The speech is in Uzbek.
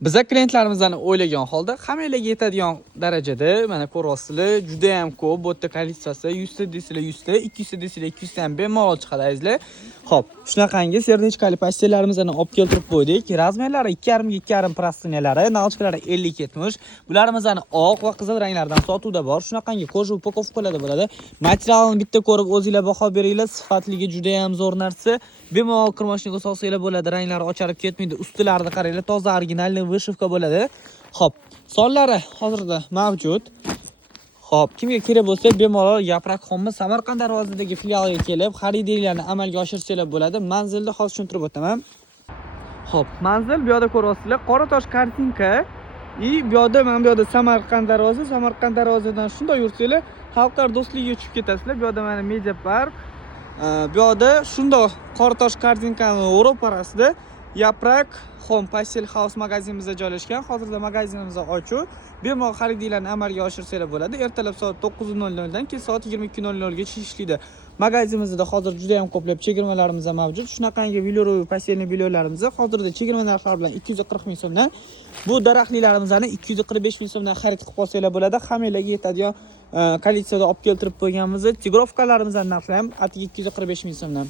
Biza klientlarimizdan o'ylagan holda hammalarga yetadigan darajada mana ko'ryapsizlar, juda ham ko'p. Bu yerda kolleksiyasi 100 ta desizlar 100 ta, 200 ta desizlar 200 ta ham bemalol chiqadi azizlar. Xo'p, shunaqangi sernichkali postellarimizni olib keltirib qo'ydik. Razmerlari 2,5 ga 2,5 prostinalari, nalchkalari 50-70. Bularimizni oq va qizil ranglardan sotuvda bor. Shunaqangi koja upakovkalarda bo'ladi. Materialni bitta ko'rib o'zingizlar baho beringlar. Sifatligi juda ham zo'r narsa. Bemalol kirmoshniga solsanglar bo'ladi. Ranglari ocharib ketmaydi. Ustilarini qaranglar, toza originalniy vishivka bo'ladi. Xo'p, sonlari hozirda mavjud. Xo'p, kimga kerak bo'lsa bemalol Yaprak Home'ni Samarqand darvozadagi filialiga kelib, xaridlarni amalga oshirsangiz bo'ladi. Manzilni hozir tushuntirib o'taman. Xo'p, manzil bu yerda ko'ryapsizlar, Qoratosh kartinka. Bu yerda mana bu yerda Samarqand darvoza, Samarqand darvozadan shunday yursanglar, Xalqlar do'stligiga tushib ketasizlar. Bu yerda mana Media Park. Bu yerda shunday Qoratosh kartinkani ro'parasida Yaprak Home Pastel House magazinimizda joylashgan. Hozirda magazinimiz ochiq. Bemalol xaridlarni amalga oshirsangiz bo'ladi. Ertalab soat 9:00 dan keyin soat 22:00 gacha ishlaydi. Magazinimizda hozir juda ham ko'plab chegirmalarimiz mavjud. Shunaqangi velour pastelni bilyolarimizda hozirda chegirma narxlari bilan 240 ming so'mdan, bu daraxtlarimizni 245 ming so'mdan xarid qilib olsanglar bo'ladi. Hammalarga yetadigan kolleksiyada olib keltirib qo'yganmiz. Tigrovkalarimizni narxi ham 245 ming so'mdan.